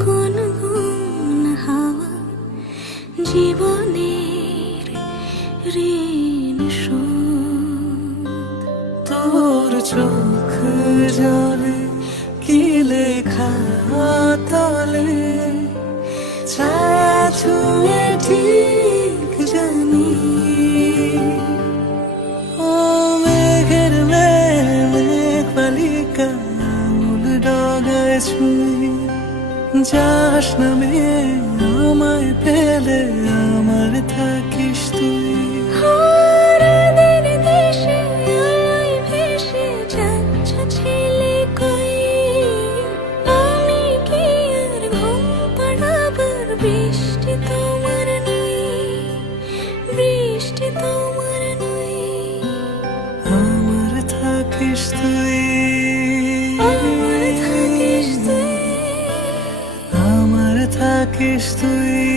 গুনগুন হাওয়া জীবনের ঋণ শোধ। তোর চোখ জলে কি লেখা তলে, ছায়া ছুঁয়ে ঠিক জানি। ও মেঘের মেঘ বালিকা মূল ডগায় ছুঁয়ে, যাস নামে আমায় পেলে আমার থাকিস তুই। হারাদের দেশে আলোয় ভেসে যাচ্ছ ছেলে কই, আমি কি আর ঘুম পাড়াবার বৃষ্টি তোমার নই, বৃষ্টি তোমার নই। আমার থাকিস তুই, আমার থাকিস তুই, আমার থাকিস তুই।